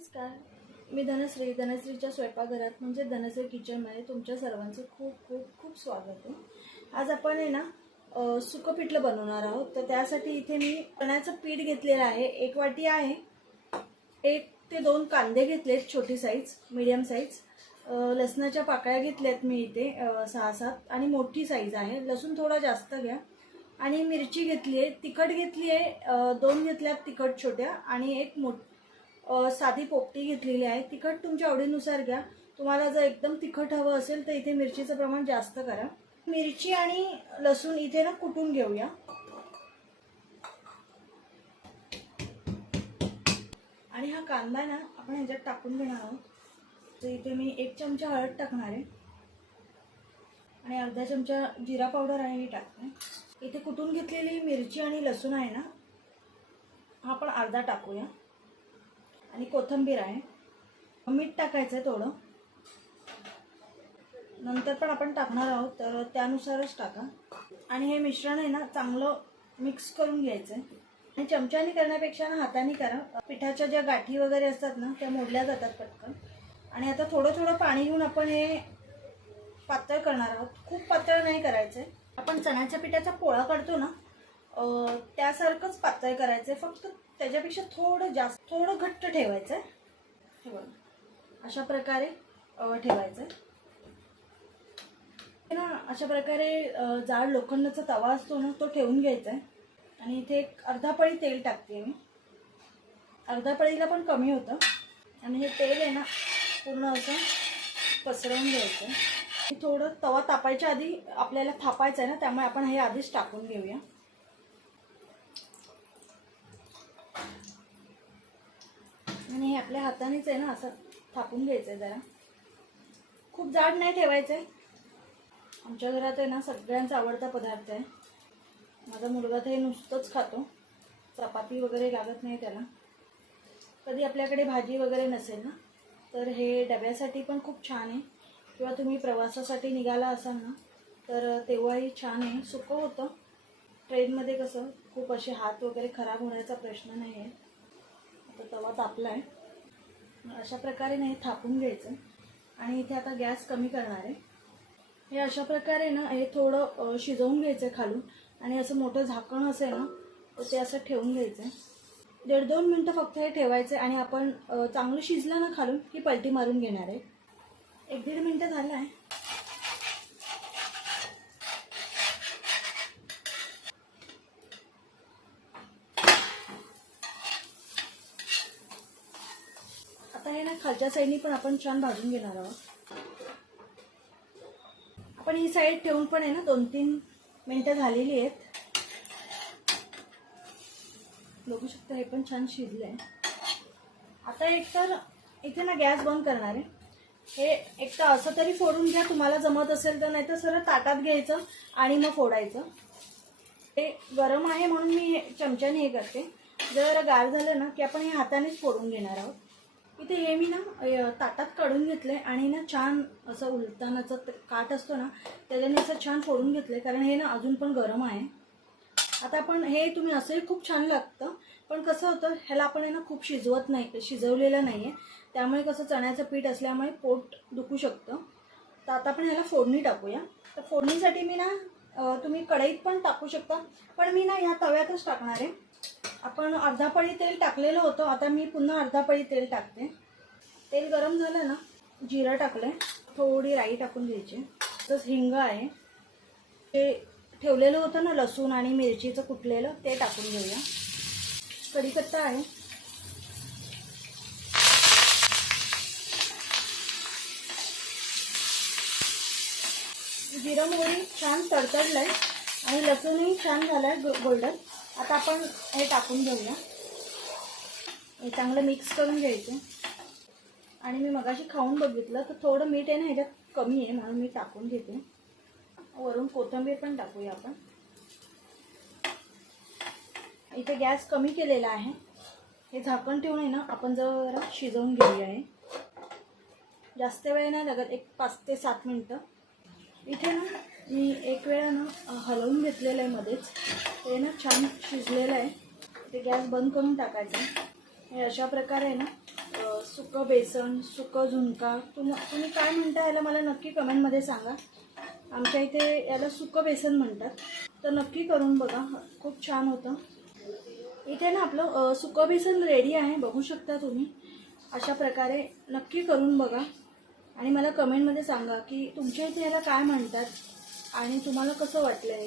नमस्कार. मी धनश्री धनश्रीच्या स्वयंपाकघरात म्हणजे धनश्री किचनमध्ये तुमच्या सर्वांचं खूप खूप खूप स्वागत आहे. आज आपण आहे ना सुकं पिठलं बनवणार आहोत. तर त्यासाठी इथे मी चण्याचं पीठ घेतलेलं आहे. एक वाटी आहे. एक ते दोन कांदे घेतलेत छोटी साईज मीडियम साईज लसणाच्या पाकळ्या घेतल्यात मी इथे सहा सात आणि मोठी साईज आहे. लसूण थोडा जास्त घ्या. आणि मिरची घेतली आहे तिखट घेतली आहे. दोन घेतल्यात तिखट छोट्या. आणि एक मोठ साधी पोपटी घेतलेली आहे. तिखट तुमच्या आवडीनुसार घ्या. तुम्हाला जर एकदम तिखट हवं असेल तर इथे मिरचीचं प्रमाण जास्त करा. मिरची आणि लसूण इथे ना कुटून घेऊया. आणि हा कांदा ना आपण ह्याच्यात टाकून घेणार आहोत. तर इथे मी एक चमचा हळद टाकणार आहे. आणि अर्धा चमचा जिरा पावडर आहे ही टाकते. इथे कुटून घेतलेली मिरची आणि लसूण आहे ना हा आपण अर्धा टाकूया. आणि कोथिंबीर आहे. मीठ टाकायचं आहे थोडं. नंतर पण आपण टाकणार आहोत तर त्यानुसारच टाका. आणि हे मिश्रण आहे ना चांगलं मिक्स करून घ्यायचं आहे आणि चमच्याने करण्यापेक्षा ना हाताने करा. पिठाच्या ज्या गाठी वगैरे असतात ना त्या मोडल्या जातात पटकन. आणि आता थोडं थोडं पाणी घेऊन आपण हे पातळ करणार आहोत. खूप पातळ नाही करायचं आहे आपण चण्याच्या पिठाचा पोळा काढतो ना त्यासारखंच पातळ करायचं आहे फक्त त्याच्यापेक्षा थोडं जास्त थोडं घट्ट ठेवायचं आहे. हे बघा. अशा प्रकारे ठेवायचं आहे. ना अशा प्रकारे जाड लोखंडाचा तवा असतो ना तो ठेवून घ्यायचा आहे. आणि इथे एक अर्धा पळी तेल टाकते मी. अर्धा पळीला पण कमी होतं. आणि हे तेल आहे ना पूर्ण असं पसरवून घ्यायचं थोडं तवा तापायच्या आधी आपल्याला थापायचं आहे ना त्यामुळे आपण हे आधीच टाकून घेऊया. आणि हे आपल्या हातानेच आहे ना असं थापून घ्यायचं आहे जरा. खूप जाड नाही ठेवायचं आहे आमच्या घरात आहे ना सगळ्यांचा आवडता पदार्थ आहे. माझा मुलगा तर हे नुसतंच खातो. चपाती वगैरे लागत नाही त्याला. कधी आपल्याकडे भाजी वगैरे नसेल ना तर हे डब्यासाठी पण खूप छान आहे. किंवा तुम्ही प्रवासासाठी निघाला असाल ना तर तेव्हाही छान आहे. सुकं होतं. ट्रेनमध्ये कसं खूप असे हात वगैरे खराब होण्याचा प्रश्न नाही आहे तर तवा तापला आहे अशा प्रकारे नाही थापून घ्यायचं. आणि इथे आता गॅस कमी करणार आहे. हे अशा प्रकारे ना हे थोडं शिजवून घ्यायचं आहे खालून. आणि असं मोठं झाकण असेल ना तर ते असं ठेवून घ्यायचं आहे दीड दोन मिनटं फक्त हे ठेवायचं आहे आणि आपण चांगलं शिजलं ना खालून की पलटी मारून घेणार आहे. एक दीड मिनटं झालं आहे. खालच्या साईडनी पण आपण छान भाजून घेणार आहोत. आपण ही साईड ठेवून पण आहे ना दोन तीन मिनटं झालेली आहेत. बघू शकता हे पण छान शिजलं आहे आता एक तर इथे ना गॅस बंद करणार आहे. हे एक तर असं तरी फोडून घ्या तुम्हाला जमत असेल तर नाही तर सरळ ताटात घ्यायचं आणि मग फोडायचं. ते गरम आहे म्हणून मी हे चमच्याने हे करते. जर गार झालं ना की आपण हे हातानेच फोडून घेणार आहोत. इथे हे मी ना ताटात काढून घेतले आणि ना छान असं उलतानाचं काट काठ असतो ना त्याच्याने असं छान फोडून घेतले कारण हे ना अजून पण गरम आहे. आता आपण हे तुम्ही असंही खूप छान लागतं पण कसं होतं ह्याला आपण ना खूप शिजवत नाही शिजवलेलं नाही आहे त्यामुळे कसं चण्याचं पीठ असल्यामुळे पोट दुखू शकतं. तर आता आपण ह्याला फोडणी टाकूया. तर फोडणीसाठी मी ना तुम्ही कढईत पण टाकू शकता पण मी ना ह्या तव्यातच टाकणार आहे. आपण अर्धा पळी तेल टाकलेलं होतं. आता मी पुन्हा अर्धा पळी तेल टाकते. तेल गरम झालं ना जिरं टाकलंय. थोडी राई टाकून घ्यायची. तसंच हिंग आहे. ते ठेवलेलं होतं ना लसूण आणि मिरचीचं कुटलेलं ते टाकून घेऊया. कढीपत्ता आहे. जिरं मोहरी छान तडतडलंय आणि लसूणही छान झालं आहे गोल्डन. आता आपण हे टाकून घेऊया. हे चांगलं मिक्स करून घ्यायचं. आणि मी मगाशी खाऊन बघितलं तर थोडं मीठ आहे ना ह्याच्यात कमी आहे म्हणून मी टाकून घेते. वरून कोथिंबीर पण टाकूया आपण. इथे गॅस कमी केलेला आहे. हे झाकण ठेवून आहे ना आपण जरा शिजवून घेऊया आहे जास्त वेळ नाही लागत एक पाच ते सात मिनटं. इथे ना मी एक वेळा ना हलवून घेतलेलं आहे मध्येच. ते ना छान शिजलेलं आहे. ते गॅस बंद करून टाकायचं. हे अशा प्रकारे आहे ना सुकं बेसन सुकं झुणका तुम तुम्ही काय म्हणता याला मला नक्की कमेंटमध्ये सांगा. आमच्या इथे याला सुकं बेसन म्हणतात. तर नक्की करून बघा. खूप छान होतं. इथे ना आपलं सुकं बेसन रेडी आहे. बघू शकता तुम्ही. अशा प्रकारे नक्की करून बघा. आणि मला कमेंटमध्ये सांगा की तुमच्या इथे याला काय म्हणतात आणि तुम्हाला कसं वाटलं आहे